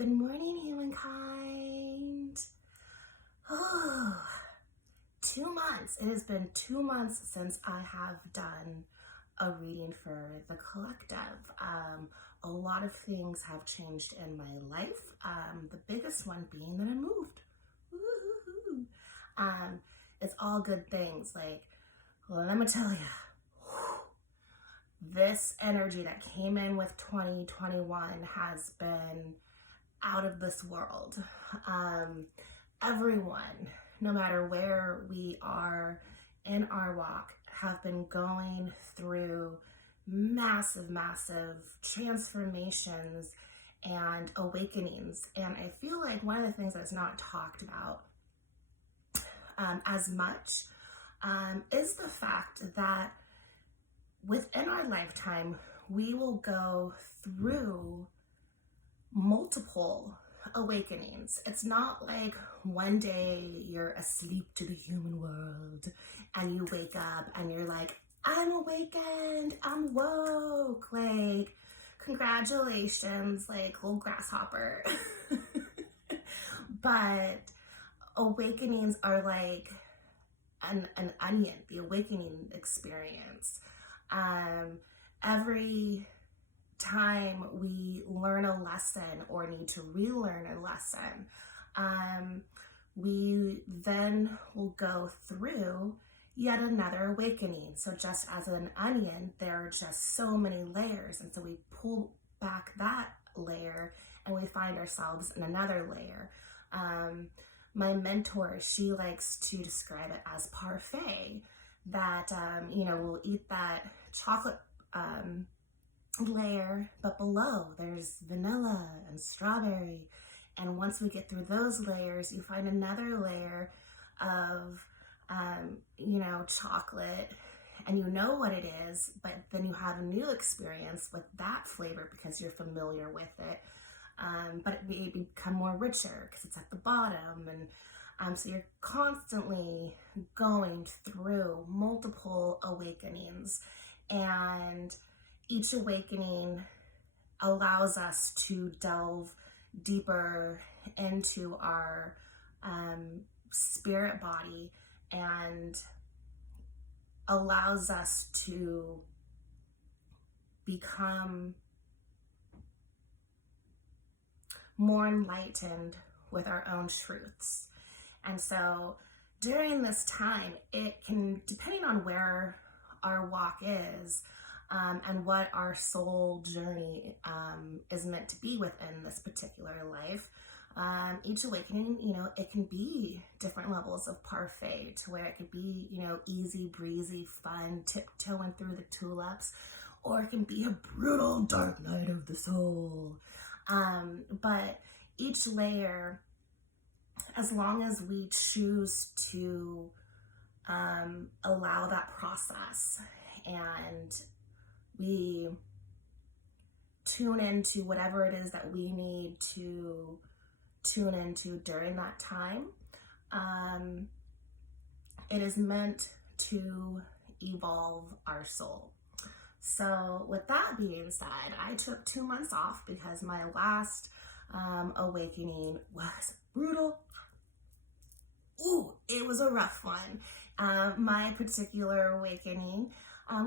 Good morning, humankind. Oh, 2 months. It has been 2 months since I have done a reading for the collective. A lot of things have changed in my life. The biggest one being that I moved. Woo-hoo-hoo. It's all good things. Like, let me tell you, this energy that came in with 2021 has been out of this world. Everyone, no matter where we are in our walk, have been going through massive transformations and awakenings. And I feel like one of the things that's not talked about as much is the fact that within our lifetime, we will go through multiple awakenings. It's not like one day you're asleep to the human world and you wake up and you're like, I'm awakened, I'm woke, like, congratulations, like, little grasshopper. But awakenings are like an onion, the awakening experience. Every time we learn a lesson or need to relearn a lesson, we then will go through yet another awakening. So just as an onion, there are just so many layers. And so we pull back that layer and we find ourselves in another layer. My mentor, she likes to describe it as parfait, that, we'll eat that chocolate layer, but below there's vanilla and strawberry. And once we get through those layers, you find another layer of, chocolate, and you know what it is, but then you have a new experience with that flavor because you're familiar with it. But it may become more richer because it's at the bottom. And so you're constantly going through multiple awakenings, and each awakening allows us to delve deeper into our spirit body and allows us to become more enlightened with our own truths. And so during this time, it can, depending on where our walk is, and what our soul journey is meant to be within this particular life, each awakening, it can be different levels of parfait, to where it could be, easy breezy, fun, tiptoeing through the tulips, or it can be a brutal dark night of the soul. But each layer, as long as we choose to allow that process and we tune into whatever it is that we need to tune into during that time, it is meant to evolve our soul. So with that being said, I took 2 months off because my last awakening was brutal. Ooh, it was a rough one. My particular awakening,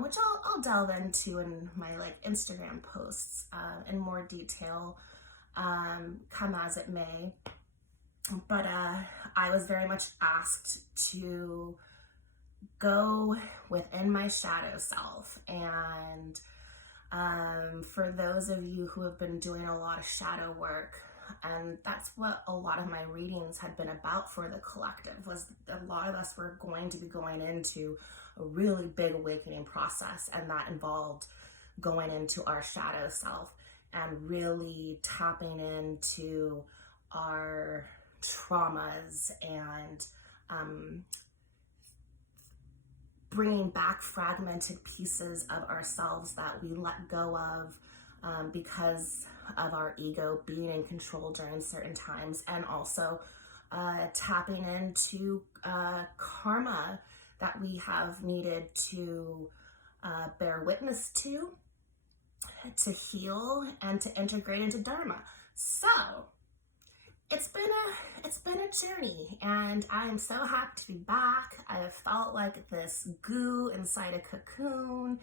which I'll delve into in my Instagram posts in more detail, come as it may. But I was very much asked to go within my shadow self. And for those of you who have been doing a lot of shadow work, and that's what a lot of my readings had been about for the collective, was a lot of us were going to be going into a really big awakening process, and that involved going into our shadow self and really tapping into our traumas and bringing back fragmented pieces of ourselves that we let go of because of our ego being in control during certain times, and also tapping into karma that we have needed to bear witness to heal, and to integrate into Dharma. So it's been a journey, and I am so happy to be back. I have felt like this goo inside a cocoon,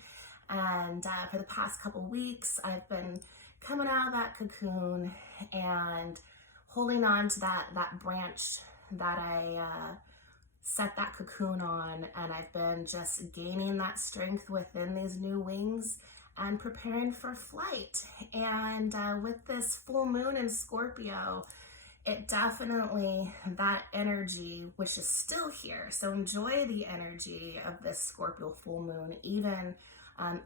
and for the past couple weeks, I've been coming out of that cocoon and holding on to that branch that I set that cocoon on, and I've been just gaining that strength within these new wings and preparing for flight. And with this full moon in Scorpio, it definitely, that energy, which is still here, so enjoy the energy of this Scorpio full moon even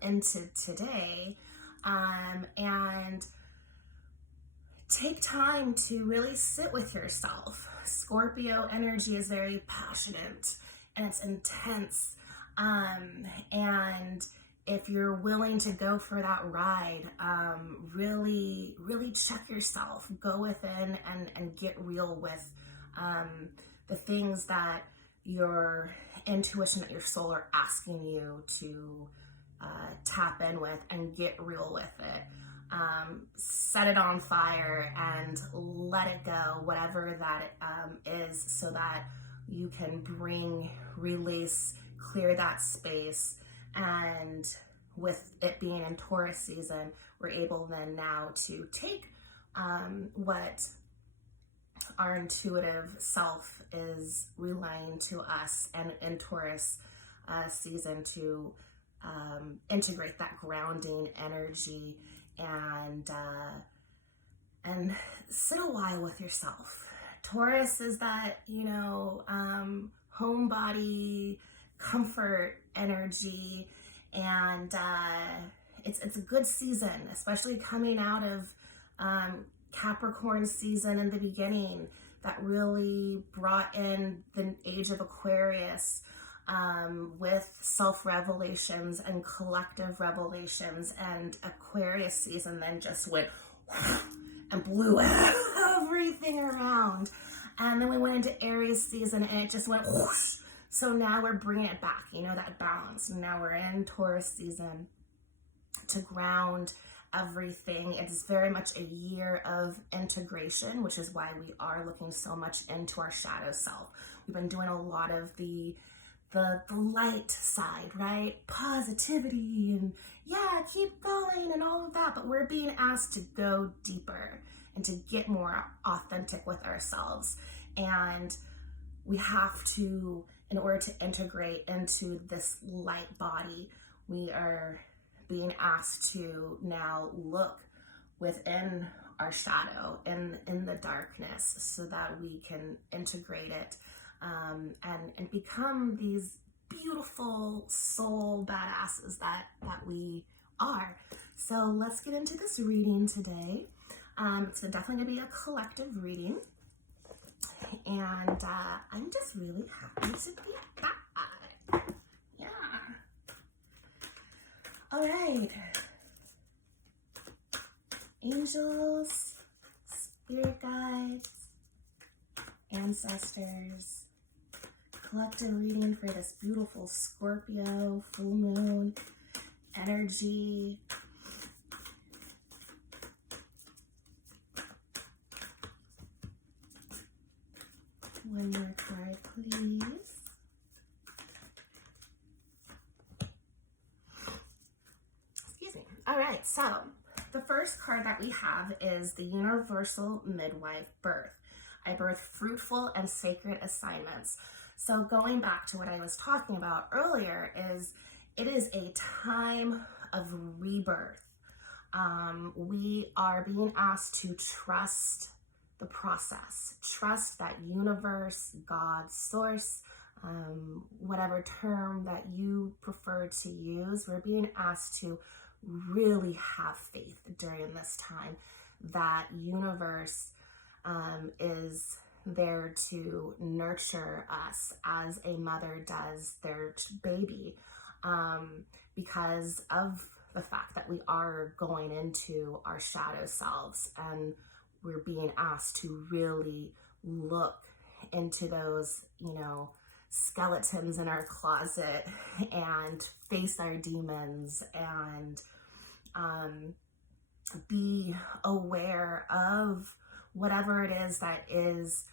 into today, and take time to really sit with yourself. Scorpio energy is very passionate and it's intense, and if you're willing to go for that ride, really check yourself, go within and get real with the things that your intuition, that your soul are asking you to tap in with, and get real with it. Set it on fire and let it go, whatever that is, so that you can bring, release, clear that space. And with it being in Taurus season, we're able then now to take what our intuitive self is relaying to us, and in Taurus season to integrate that grounding energy and sit a while with yourself. Taurus is that, home body comfort energy, and it's a good season, especially coming out of Capricorn season in the beginning, that really brought in the age of Aquarius, with self-revelations and collective revelations, and Aquarius season then just went and blew everything around, and then we went into Aries season and it just went whoosh. So now we're bringing it back, that balance. Now we're in Taurus season to ground everything. It's very much a year of integration, which is why we are looking so much into our shadow self. We've been doing a lot of the light side, right? Positivity and keep going and all of that, but we're being asked to go deeper and to get more authentic with ourselves. And we have to, in order to integrate into this light body, we are being asked to now look within our shadow in the darkness, so that we can integrate it and become these beautiful soul badasses that we are. So let's get into this reading today. It's definitely going to be a collective reading, and I'm just really happy to be back. Yeah. All right. Angels, spirit guides, ancestors, collective reading for this beautiful Scorpio full moon energy. One more card, please. Excuse me. All right, so the first card that we have is the Universal Midwife Birth. I birth fruitful and sacred assignments. So going back to what I was talking about earlier, it is a time of rebirth. We are being asked to trust the process, trust that universe, God, source, whatever term that you prefer to use. We're being asked to really have faith during this time that universe is there to nurture us as a mother does their baby, because of the fact that we are going into our shadow selves, and we're being asked to really look into those, skeletons in our closet and face our demons, and be aware of whatever it is that is